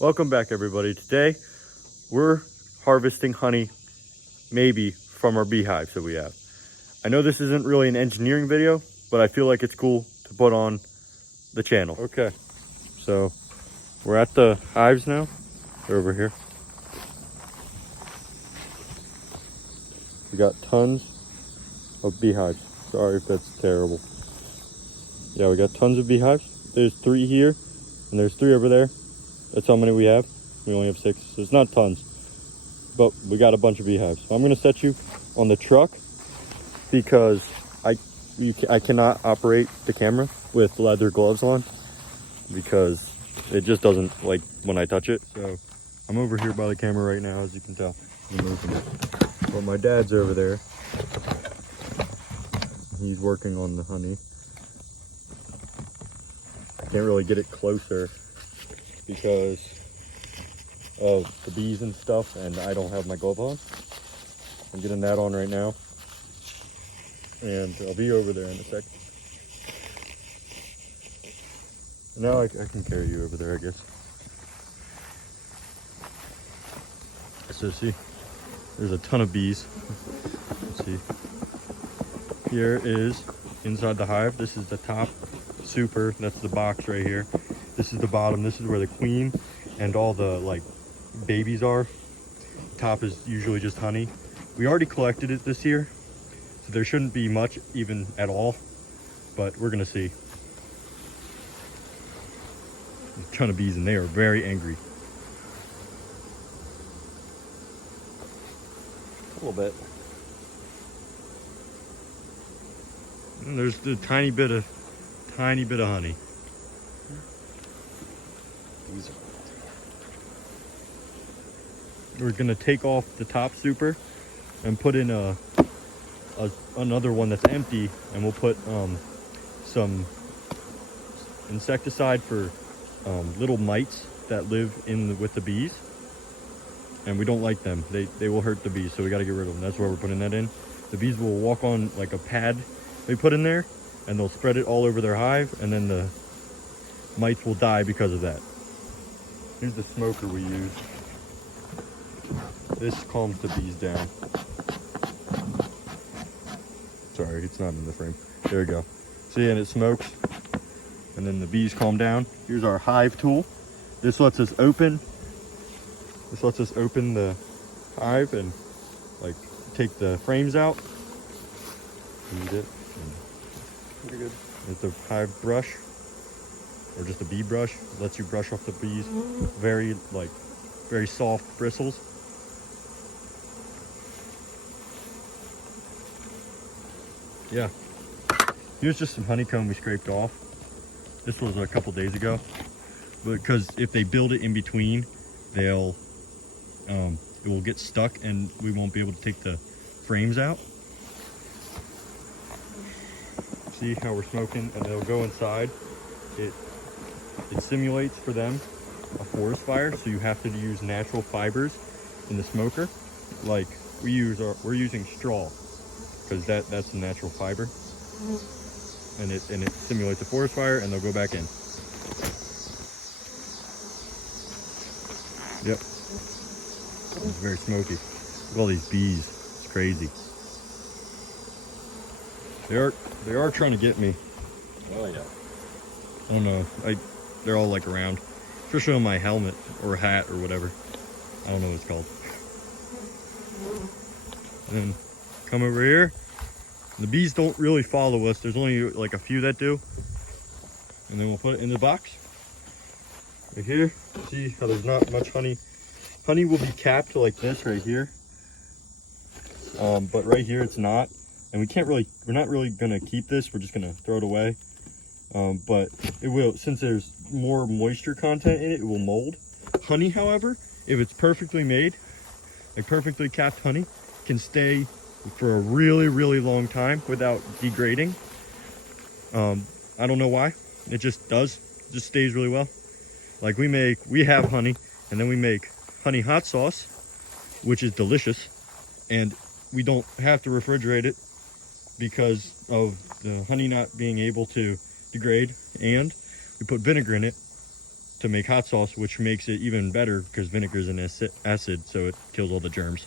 Welcome back, everybody. Today we're harvesting honey, maybe from our beehives that we have. I know this isn't really an engineering video, but I feel like it's cool to put on the channel. Okay, so we're at the hives now. They're over here. We got tons of beehives. Sorry if that's terrible. Yeah, we got tons of beehives. There's 3 here and there's 3 over there. That's how many we have. We only have 6, so it's not tons, but we got a bunch of beehives. So I'm gonna set you on the truck because I cannot operate the camera with leather gloves on because it just doesn't like when I touch it. So I'm over here by the camera right now, as you can tell. But my dad's over there. He's working on the honey. I can't really get it closer because of the bees and stuff, and I don't have my glove on. I'm getting that on right now, and I'll be over there in a sec. Now I can carry you over there, I guess. So see, there's a ton of bees. Let's see. Here is inside the hive. This is the top super. That's the box right here. This is the bottom. This is where the queen and all the like babies are. Top is usually just honey. We already collected it this year, so there shouldn't be much even at all, but we're gonna see. There's a ton of bees and they are very angry. A little bit. And there's a tiny bit of honey. We're gonna take off the top super and put in another one that's empty, and we'll put some insecticide for little mites that live with the bees, and we don't like them. They will hurt the bees, so we got to get rid of them. That's why we're putting that in. The bees will walk on like a pad they put in there, and they'll spread it all over their hive, and then the mites will die because of that. Here's the smoker we use. This calms the bees down. Sorry, it's not in the frame. There we go. See, and it smokes, and then the bees calm down. Here's our hive tool. This lets us open the hive and like take the frames out. Need it. Pretty good. It's a hive brush, or just a bee brush. It lets you brush off the bees. Very soft bristles. Yeah. Here's just some honeycomb we scraped off. This was a couple days ago, because if they build it in between, it will get stuck and we won't be able to take the frames out. See how we're smoking, and they'll go inside. It simulates for them a forest fire, so you have to use natural fibers in the smoker. Like we're using straw, because that's a natural fiber, and it simulates a forest fire, and they'll go back in. Yep, it's very smoky. Look at all these bees. It's crazy. They are trying to get me. Oh yeah. I don't know. They're all like around, especially on my helmet or hat or whatever. I don't know what it's called. And then come over here. The bees don't really follow us. There's only like a few that do. And then we'll put it in the box. Right here. See how there's not much honey. Honey will be capped like this right here. But right here it's not. And we're not really gonna keep this. We're just gonna throw it away. But it will, since there's more moisture content in it, it will mold. Honey, however, if it's perfectly made, like perfectly capped honey, can stay for a really, really long time without degrading. I don't know why. It just does. It just stays really well. Like we have honey, and then we make honey hot sauce, which is delicious, and we don't have to refrigerate it because of the honey not being able to degrade, and we put vinegar in it, to make hot sauce, which makes it even better because vinegar is an acid, so it kills all the germs.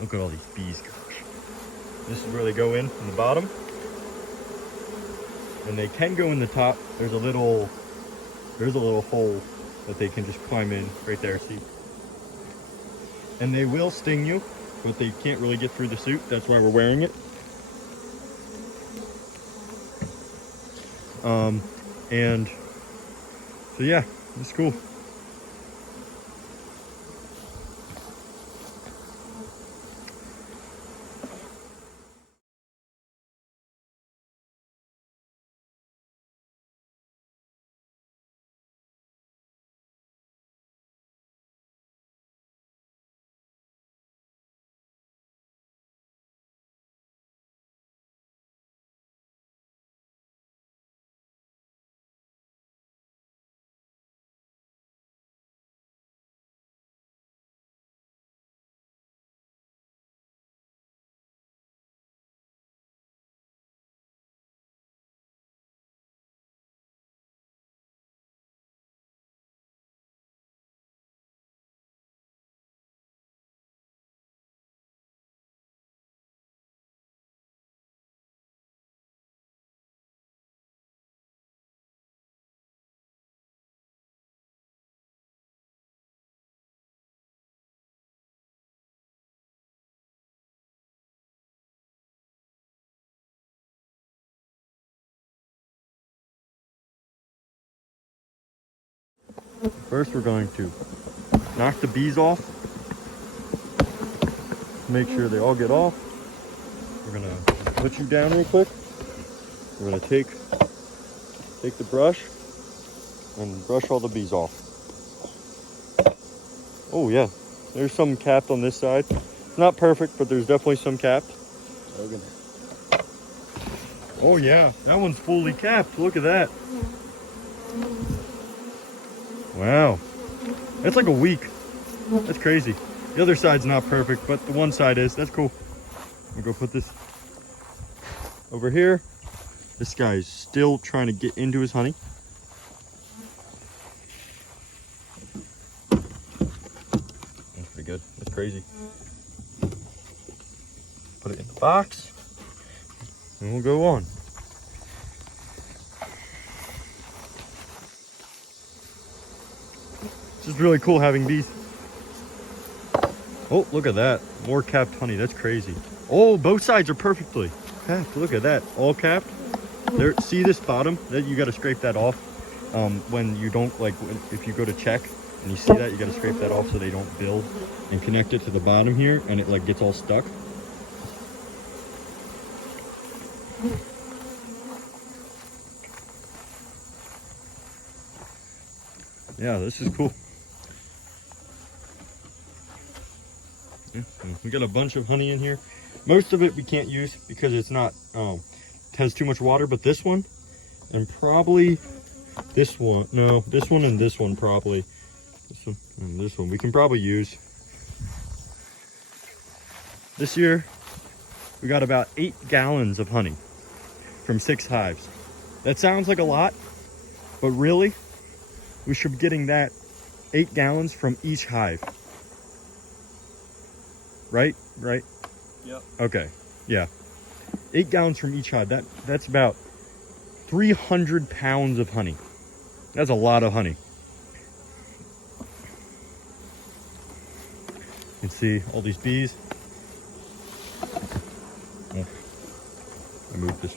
Look at all these bees, gosh. This is where they go in the bottom. And they can go in the top. There's a little hole that they can just climb in right there, see? And they will sting you, but they can't really get through the suit. That's why we're wearing it. And so yeah, it's cool. First, we're going to knock the bees off. Make sure they all get off. We're gonna put you down real quick. We're gonna take the brush and brush all the bees off. Oh yeah, there's some capped on this side. It's not perfect, but there's definitely some capped. Oh yeah, that one's fully capped. Look at that. Wow, that's like a week. That's crazy. The other side's not perfect, but the one side is. That's cool. I'm gonna go put this over here. This guy's still trying to get into his honey. That's pretty good. That's crazy. Put it in the box, and we'll go on. It's just really cool having bees. Oh, look at that. More capped honey. That's crazy. Oh, both sides are perfectly capped. Look at that. All capped. There. See this bottom? That you got to scrape that off. When you don't, like, if you go to check and you see that, you got to scrape that off so they don't build, and connect it to the bottom here, and it like gets all stuck. Yeah, this is cool. Yeah, we got a bunch of honey in here. Most of it we can't use because it's not, it has too much water, but this one, and probably this one, no, this one and this one probably. This one and this one we can probably use. This year, we got about 8 gallons of honey from 6 hives. That sounds like a lot, but really, we should be getting that 8 gallons from each hive. Right? Yep. Okay. Yeah. 8 gallons from each hive. That's about 300 pounds of honey. That's a lot of honey. You can see all these bees. Oh, I moved this.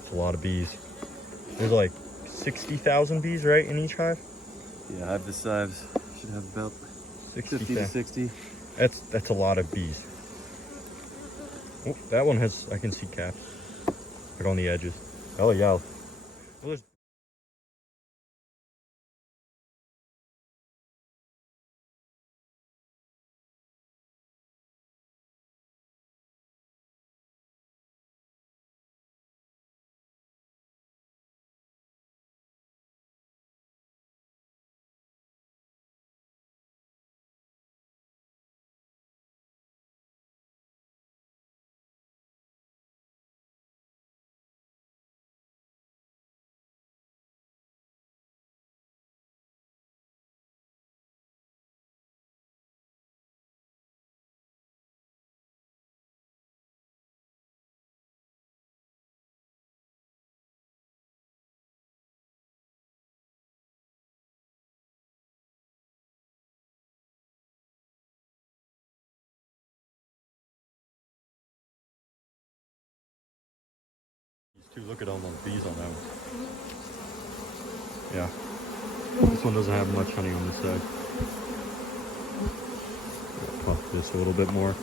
It's a lot of bees. There's like 60,000 bees, right, in each hive? Yeah, hive this size should have about 50 to 60. That's a lot of bees. Oh, that one has, I can see caps, like on the edges. Oh yeah. Well, there's too. Look at all those bees on that one. Yeah. This one doesn't have much honey on this side. Puff this a little bit more.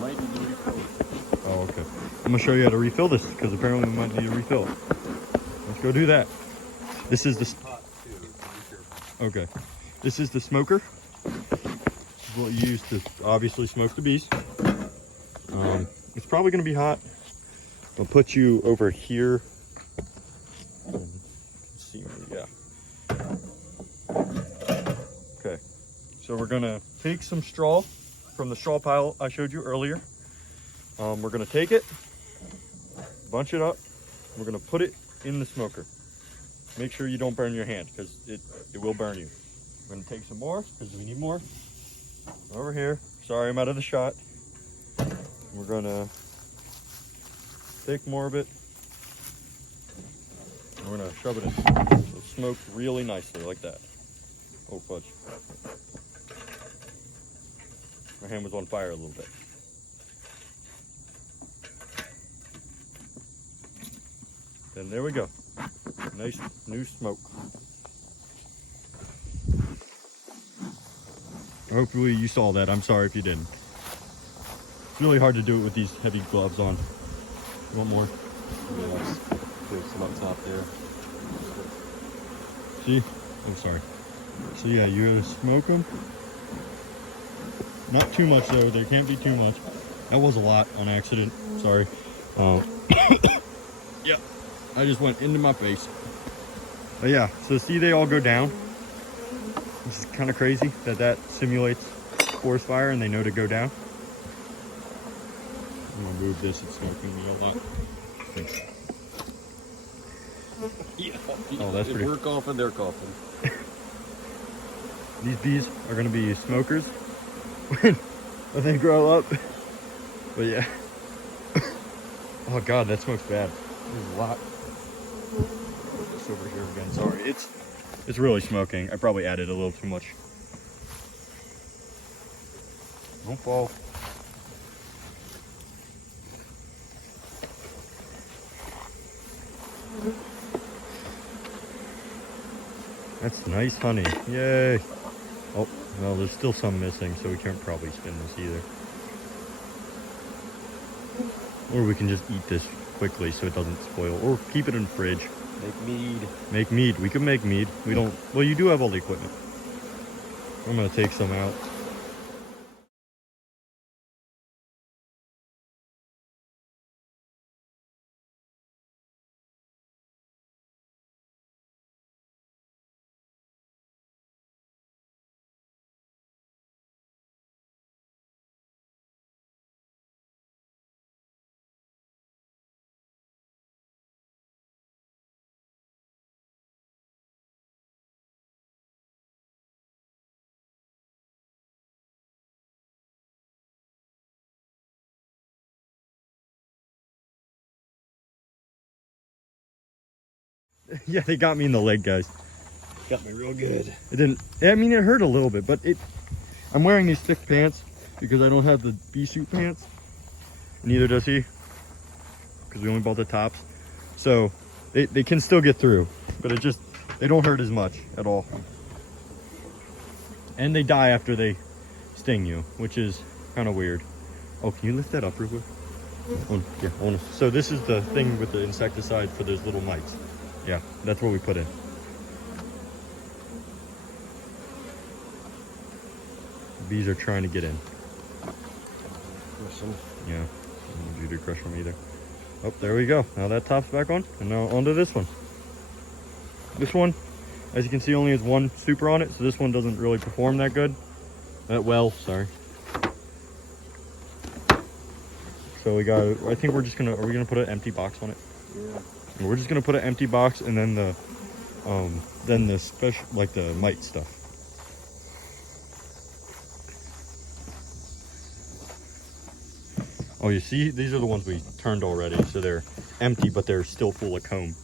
Might need to refill it. Oh, okay. I'm gonna show you how to refill this because apparently we might need to refill it. Let's go do that. This is the Hot too. Be careful. okay. This is the smoker. This is what you use to obviously smoke the bees. It's probably gonna be hot. I'll put you over here. Let's see, yeah. Okay. So we're gonna take some straw from the straw pile I showed you earlier. We're gonna take it, bunch it up. We're gonna put it in the smoker. Make sure you don't burn your hand because it will burn you. We're gonna take some more because we need more. Over here. Sorry, I'm out of the shot. We're gonna take more of it. And we're gonna shove it in. So it smokes really nicely like that. Oh fudge. My hand was on fire a little bit. And there we go. Nice new smoke. Hopefully you saw that. I'm sorry if you didn't. It's really hard to do it with these heavy gloves on. You want more? Yeah, let's put some up top there. See? I'm sorry. So yeah, you gotta smoke them. Not too much though. There can't be too much. That was a lot on accident. Sorry. Yep. I just went into my face. But yeah, so see they all go down. This is kind of crazy that simulates forest fire and they know to go down. I'm gonna move this, it's smoking me a lot. Thanks. Yeah. Oh, that's pretty. We're coughing, they're coughing. These bees are gonna be smokers when they grow up. But yeah. Oh god, that smokes bad. There's a lot. Just over here again. Sorry, it's really smoking. I probably added a little too much. Don't fall. That's nice honey. Yay. Oh, well, there's still some missing, so we can't probably spin this either. Or we can just eat this quickly so it doesn't spoil. Or keep it in the fridge. Make mead. Make mead. We can make mead. We don't... Well, you do have all the equipment. I'm going to take some out. Yeah, they got me in the leg, guys. Got me real good. It didn't... I mean, it hurt a little bit, but it... I'm wearing these thick pants because I don't have the bee suit pants. Neither does he. Because we only bought the tops. So, they can still get through. But it just... They don't hurt as much at all. And they die after they sting you, which is kind of weird. Oh, can you lift that up real quick? Oh, yeah, hold on. So this is the thing with the insecticide for those little mites. Yeah, that's what we put in. The bees are trying to get in. Crush them. Yeah, I don't want you to crush them either. Oh, there we go. Now that top's back on, and now onto this one. This one, as you can see, only has one super on it, so this one doesn't really perform that good. Well, sorry. So we got, I think we're just gonna, are we gonna put an empty box on it? Yeah. And we're just gonna put an empty box and then the special, like the mite stuff. Oh, you see, these are the ones we turned already, so they're empty, but they're still full of comb.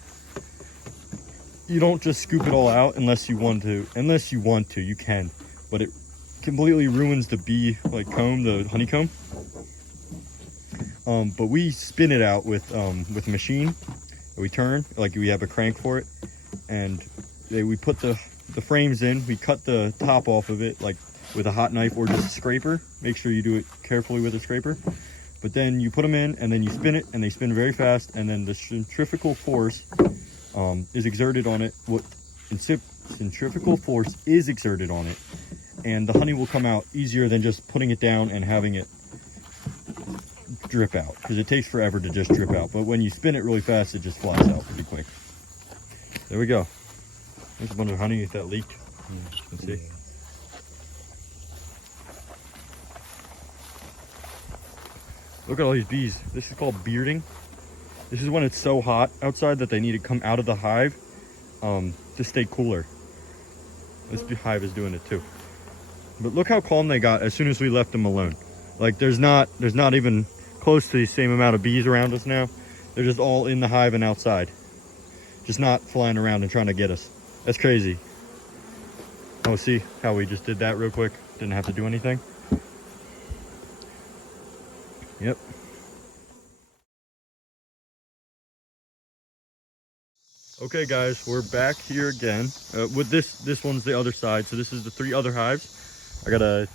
You don't just scoop it all out unless you want to. Unless you want to, you can, but it completely ruins the bee, like comb, the honeycomb. But we spin it out with a machine, We turn, like we have a crank for it, and we put the frames in. We cut the top off of it, like with a hot knife or just a scraper. Make sure you do it carefully with a scraper. But then you put them in, and then you spin it, and they spin very fast, and then the centrifugal force is exerted on it. Centrifugal force is exerted on it, and the honey will come out easier than just putting it down and having it drip out, because it takes forever to just drip out. But when you spin it really fast, it just flies out pretty quick. There we go. There's a bunch of honey that leaked. Let's see. Look at all these bees. This is called bearding. This is when it's so hot outside that they need to come out of the hive to stay cooler. This hive is doing it too. But look how calm they got as soon as we left them alone. Like there's not even close to the same amount of bees around us now. They're just all in the hive and outside. Just not flying around and trying to get us. That's crazy. Oh, see how we just did that real quick? Didn't have to do anything. Yep. Okay guys, we're back here again. With this one's the other side. So this is the 3 other hives. I gotta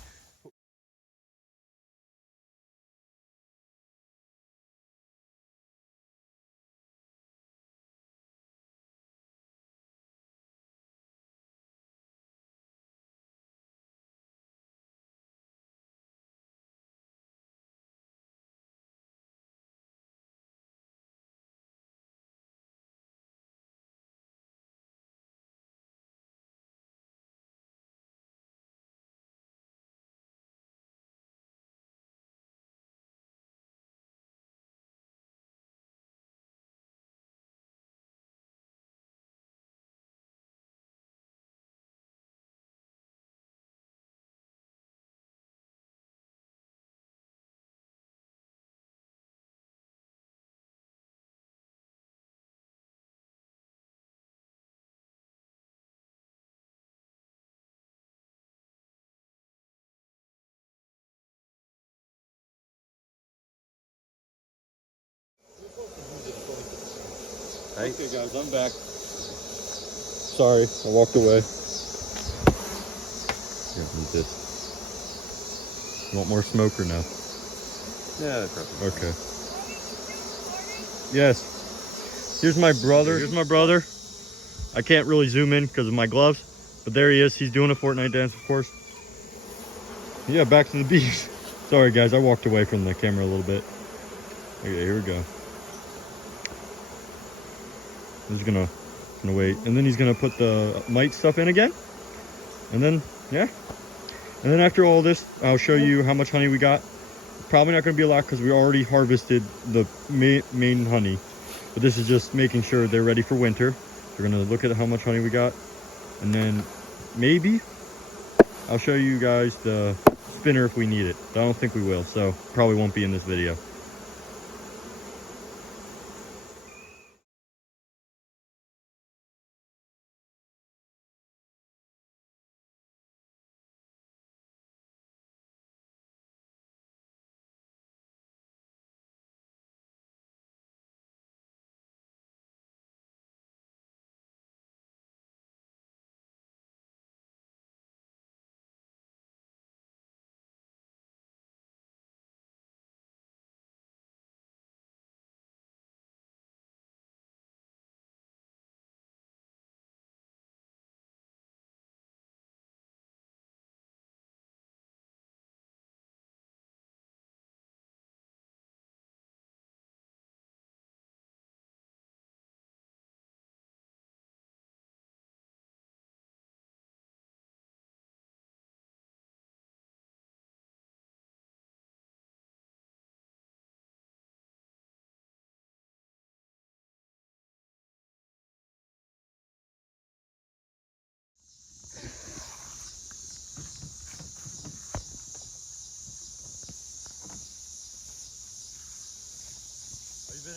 Okay guys, I'm back. Sorry, I walked away. Here, eat this. You want more smoke or no? Yeah, probably. Okay. Yes. Here's my brother. Here's my brother. I can't really zoom in because of my gloves, but there he is. He's doing a Fortnite dance, of course. Yeah, back to the bees. Sorry guys, I walked away from the camera a little bit. Okay, here we go. He's gonna wait, and then he's gonna put the mite stuff in again, and then yeah, and then after all this, I'll show you how much honey we got. Probably not gonna be a lot because we already harvested the main honey, but this is just making sure they're ready for winter. We're gonna look at how much honey we got, and then maybe I'll show you guys the spinner if we need it. I don't think we will, so probably won't be in this video.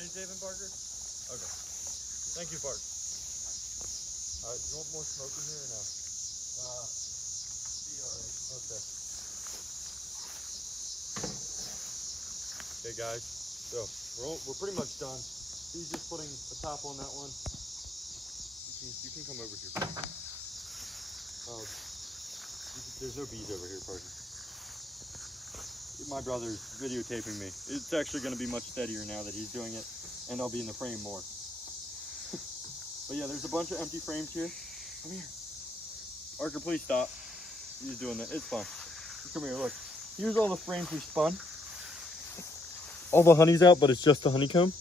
David Parker? Okay. Thank you, Park. Alright, you want more smoke in here or no? Okay. Okay, guys. So we're pretty much done. He's just putting a top on that one. You can come over here. There's no bees over here, Parker. My brother's videotaping me. It's actually going to be much steadier now that he's doing it, and I'll be in the frame more. But yeah, there's a bunch of empty frames here. Come here. Parker, please stop. He's doing that. It's fun. Come here, look. Here's all the frames we spun. All the honey's out, but it's just the honeycomb.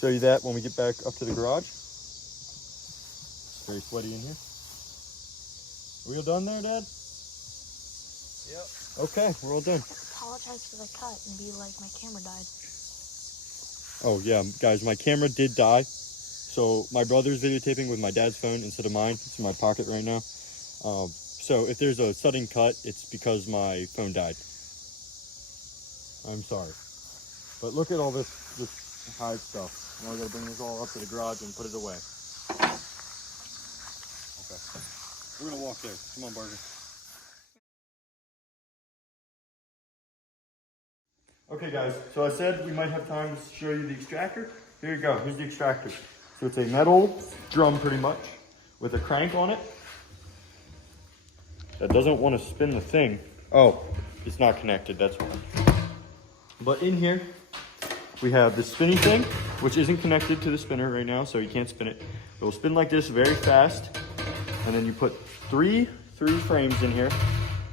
Show you that when we get back up to the garage. It's very sweaty in here. Are we all done there, Dad? Yep. Okay, we're all done. Apologize for the cut and be like, my camera died. Oh yeah, guys, my camera did die. So my brother's videotaping with my dad's phone instead of mine. It's in my pocket right now. So if there's a sudden cut, it's because my phone died. I'm sorry. But look at all this Hive stuff. Now I gotta bring this all up to the garage and put it away. Okay. We're gonna walk there. Come on, Barker. Okay guys, so I said we might have time to show you the extractor. Here you go, here's the extractor. So it's a metal drum pretty much with a crank on it that doesn't want to spin the thing. Oh, it's not connected, that's why. But in here, we have this spinny thing, which isn't connected to the spinner right now, so you can't spin it. It will spin like this very fast, and then you put three frames in here,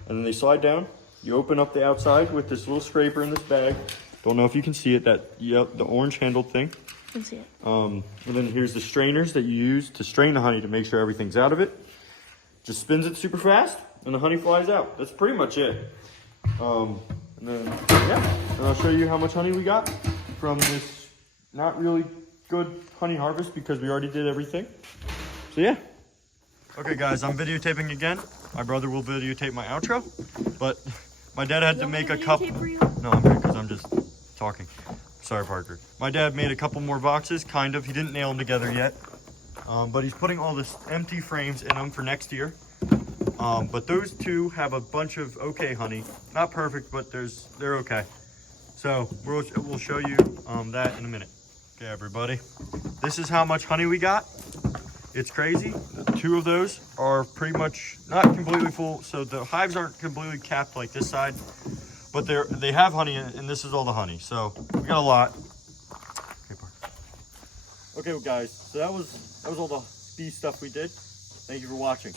and then they slide down. You open up the outside with this little scraper in this bag. Don't know if you can see it, the orange handled thing. I can see it. And then here's the strainers that you use to strain the honey to make sure everything's out of it. Just spins it super fast, and the honey flies out. That's pretty much it. And then, yeah, and I'll show you how much honey we got from this not really good honey harvest because we already did everything. So yeah. Okay guys, I'm videotaping again. My brother will videotape my outro, but my dad had to make a couple. No, I'm here because I'm just talking. Sorry, Parker. My dad made a couple more boxes, kind of. He didn't nail them together yet, but he's putting all this empty frames in them for next year. But those two have a bunch of okay honey. Not perfect, but they're okay. So we'll show you that in a minute. Okay, everybody. This is how much honey we got. It's crazy. Two of those are pretty much not completely full, so the hives aren't completely capped like this side, but they have honey, and this is all the honey. So we got a lot. Okay, well, guys. So that was all the bee stuff we did. Thank you for watching.